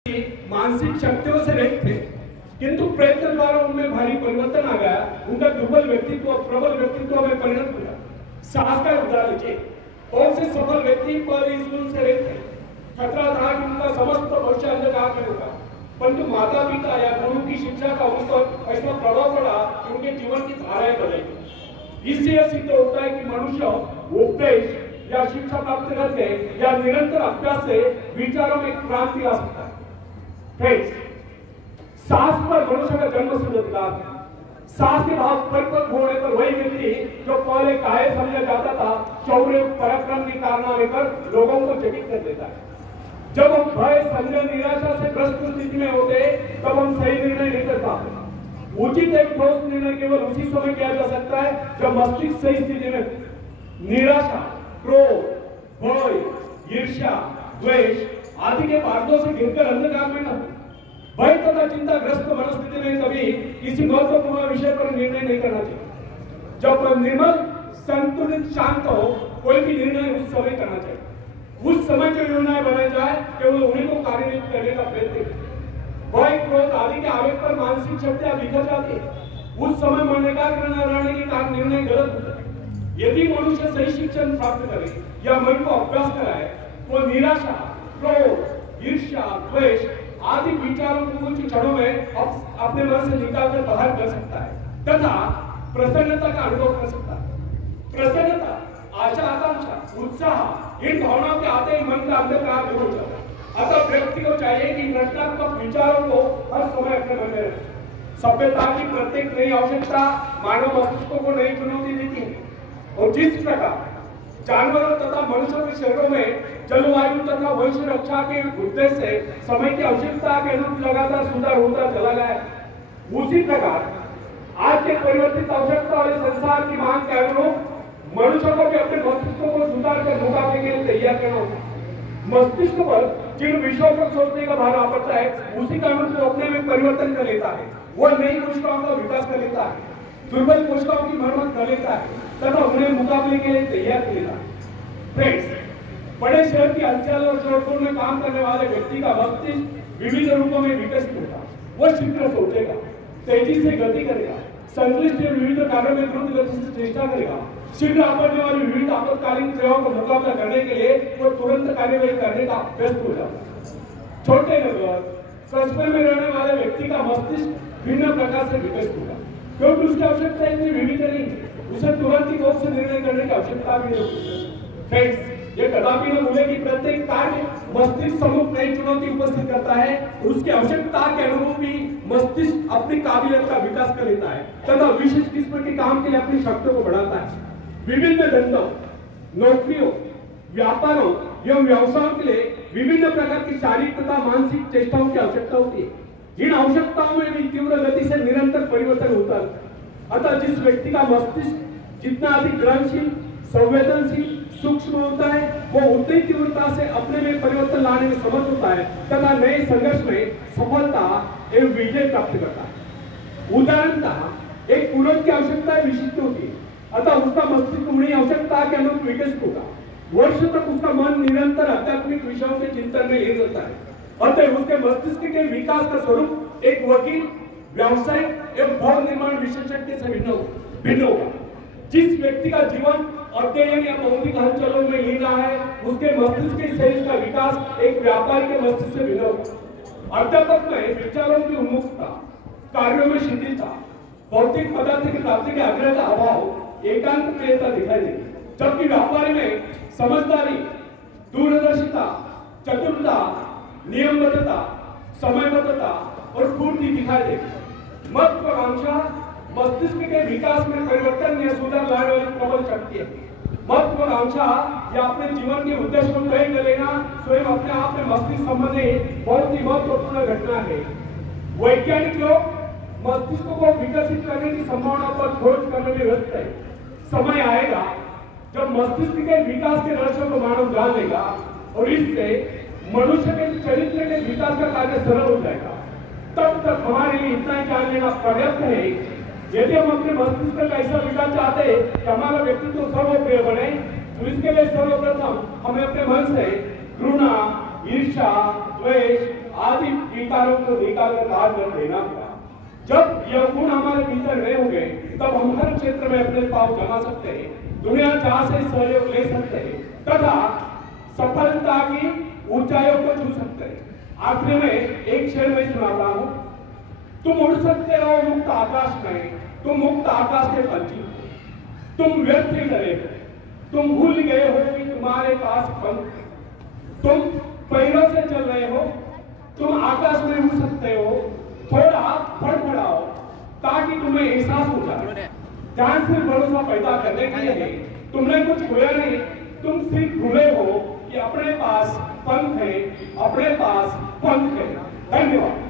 मानसिक शक्तियों से रहित थे, किंतु प्रयत्न द्वारा उनमें भारी परिवर्तन आ गया। उनका दुर्बल व्यक्तित्व प्रबल व्यक्तित्व में परिणत हुआ। साहस का उदाहरण लीजिए, बहुत से सफल व्यक्ति पर इस गुण से रहित थे। खतरा था कि उनका समस्त भविष्य अंधकार में होगा, परंतु माता पिता या गुरु की शिक्षा का उन पर ऐसा प्रभाव पड़ा कि उनके जीवन की धाराएं बदल गई। इससे यह सिद्ध होता है कि मनुष्य उपदेश या शिक्षा प्राप्त करके या निरंतर अभ्यास से विचारों में क्रांति ला सकता है। साहस पर मनुष्य का जन्मसिद्ध अधिकार है। साहस के भाव परिपक्व होने पर वही व्यक्ति जो पहले काहे समझा जाता था, शौर्य पराक्रम की कारनामे कर लोगों को चकित कर देता है। जब हम भय संजय निराशा से ग्रस्त स्थिति में होते तब हम सही निर्णय नहीं कर पाते। उचित एक ठोस निर्णय केवल उसी समय किया जा सकता है जब मस्तिष्क सही स्थिति में निराशा, क्रोध, भय, ईर्ष्या, द्वेष आदि के पार्दों से घिरकर अंधकार में न। भय तथा चिंताग्रस्त मनस्थिति में कभी किसी महत्वपूर्ण विषय पर निर्णय नहीं करना चाहिए। जब निर्मल, संतुलित, शांत हो, कोई भी निर्णय उस समय करना चाहिए। उस समय जो निर्णय बनाया जाए केवल उन्हीं को कार्यान्वित करने का प्रयत्न करें। भय, क्रोध आदि के आवेग पर मानसिक शक्तियां बिखर जाती है। उस समय मन एकाग्र न रहने के कारण निर्णय गलत होता है। यदि मनुष्य सही शिक्षण प्राप्त करे या मन को अभ्यास कराए तो निराशा, क्रोध, ईर्ष्या, द्वेष आदि विचारों को कुछ क्षणों में अपने मन से निकालकर बाहर कर सकता है तथा प्रसन्नता का अनुभव कर सकता है। प्रसन्नता, आशा, आकांक्षा, उत्साह इन भावनाओं के आते ही मन का अंधकार दूर हो जाता है। अतः व्यक्ति को चाहिए कि रचनात्मक विचारों को हर समय अपने मन में रखे। सभ्यता की प्रत्येक नई आवश्यकता मानव मस्तिष्क को नई चुनौती देती है और जिस प्रकार जानवरों तथा मनुष्यों के शरीरों में जलवायु तथा वंश रक्षा के उद्देश्य से समय की आवश्यकता के अनुरूप लगातार सुधार होता चला गया है, उसी प्रकार आज के परिवर्तित आवश्यकता वाले संसार की मांग के अनुरूप मनुष्य को भी अपने मस्तिष्क को सुधार कर मुकाबले के लिए तैयार करना होता है। मस्तिष्क पर जिन विषयों पर सोचने का भार आ पड़ता है उसी का अनुरूप अपने में परिवर्तन कर लेता है। वह नई कोशिकाओं का विकास कर लेता है, दुर्बल कोशिकाओं की मरम्मत कर लेता है तथा उन्हें मुकाबले के लिए तैयार कर लेता है। फ्रेंड्स, बड़े शहर की हलचल और शोरगुल में काम करने वाले व्यक्ति का मस्तिष्क विविध रूपों में विकसित होगा। वह शीघ्र सोचेगा, तेजी से गति करेगा, संश्लिष्ट विविध कार्यों में द्रुत गति से चेष्टा करेगा। शीघ्र आपत्ति वाली विविध आपातकालीन सेवाओं का मुकाबला करने के लिए वो तुरंत कार्यवाही करने का व्यस्त हो जाता है। छोटे नगर, कस्बे में रहने वाले व्यक्ति का मस्तिष्क भिन्न प्रकार से विकसित होगा क्योंकि उसकी आवश्यकता इतनी विविध नहीं है। उसे तुरंत ही बहुत से निर्णय करने की आवश्यकता भी नहीं। फ्रेंड्स, ये कदापि न भूले कि प्रत्येक कार्य मस्तिष्क सम्मुख नई चुनौती उपस्थित करता है और उसकी आवश्यकता के अनुरूप ही मस्तिष्क अपनी काबिलियत का विकास कर लेता है तथा विशेष किस्म के काम के लिए अपनी शक्तियों को बढ़ाता है। विभिन्न धंधों, नौकरियों, व्यापारों एवं व्यवसायों के लिए विभिन्न प्रकार की शारीरिक तथा मानसिक चेष्टाओं की आवश्यकता होती है। इन आवश्यकताओं में भी तीव्र गति से निरंतर परिवर्तन होता है। अतः जिस व्यक्ति का मस्तिष्क जितना अधिक ग्रहणशील, संवेदनशील, सूक्ष्म होता है वो उतनी तीव्रता से अपने में परिवर्तन लाने में समर्थ होता है तथा नए संघर्ष में सफलता एवं विजय प्राप्त करता है। उदाहरणतः एक पुरुष की आवश्यकता विशिष्ट होती है, अतः उसका मस्तिष्क उन्हीं आवश्यकता के अनुरूप विकसित होगा। वर्ष तक उसका मन निरंतर आध्यात्मिक विषयों के चिंतन में लीन रहता है। अतः उसके मस्तिष्क के विकास का स्वरूप एक वकील, व्यवसायिक एवं भवन निर्माण विशेषज्ञ से भिन्न होगा। जिस व्यक्ति का जीवन अध्ययन या बौद्धिक हलचलों में लीन रहा है उसके मस्तिष्क के शरीर का विकास एक व्यापारी के मस्तिष्क से भिन्न होगा। अध्यापक में विचारों की उन्मुखता, कार्यों में शिथिलता, भौतिक पदार्थ की प्राप्ति के आग्रह का अभाव, एकांत प्रियता दिखाई देगी। जबकि व्यापारी में समझदारी, दूरदर्शिता, चतुरता, नियमबद्धता, समयबद्धता और पूर्ति दिखाई देगी। महत्वाकांक्षा मस्तिष्क के विकास में परिवर्तन या सुधार लाने वाली प्रबल शक्ति है। महत्वाकांक्षा या अपने जीवन के उद्देश्य को तय कर लेना स्वयं अपने आप में मस्तिष्क संबंधी बहुत ही महत्वपूर्ण घटना है। वैज्ञानिक लोग मस्तिष्क को विकसित करने की संभावना पर खोज करने में व्यस्त है। समय आएगा जब मस्तिष्क के विकास के रहस्य को मानव जान लेगा और इससे मनुष्य के चरित्र के विकास का कार्य सरल हो जाएगा। तब तक हमारे लिए इतना जान लेना पर्याप्त है। यदि हम अपने मस्तिष्क का ऐसा विकास चाहते हैं कि हमारा व्यक्तित्व सर्वप्रिय बने तो इसके लिए सर्वप्रथम हमें अपने मन से घृणा, ईर्ष्या, द्वेष आदि विकारों को धिकार कर राज कर देना होगा। जब यह गुण हमारे भीतर रहे होंगे तब हम हर क्षेत्र में अपने पाँव जमा सकते हैं, दुनिया जहां से सहयोग ले सकते हैं तथा सफलता की ऊंचाइयों को छू सकते हैं। आखिर में एक शेर में सुनाता हूं, तुम उड़ सकते हो मुक्त आकाश में, तुम मुक्त आकाश के पंछी हो, तुम व्यर्थ ही डरे हो, तुम भूल गए हो कि तुम्हारे पास पंख है, तुम पैरों से चल रहे हो, तुम आकाश में उड़ सकते हो, थोड़ा फड़फड़ाओ ताकि तुम्हें एहसास हो जाए। ध्यान से भरोसा पैदा करने के लिए तुमने कुछ खोया नहीं, तुम सिर्फ भूले हो कि अपने पास पंख है, अपने पास पंख है। धन्यवाद।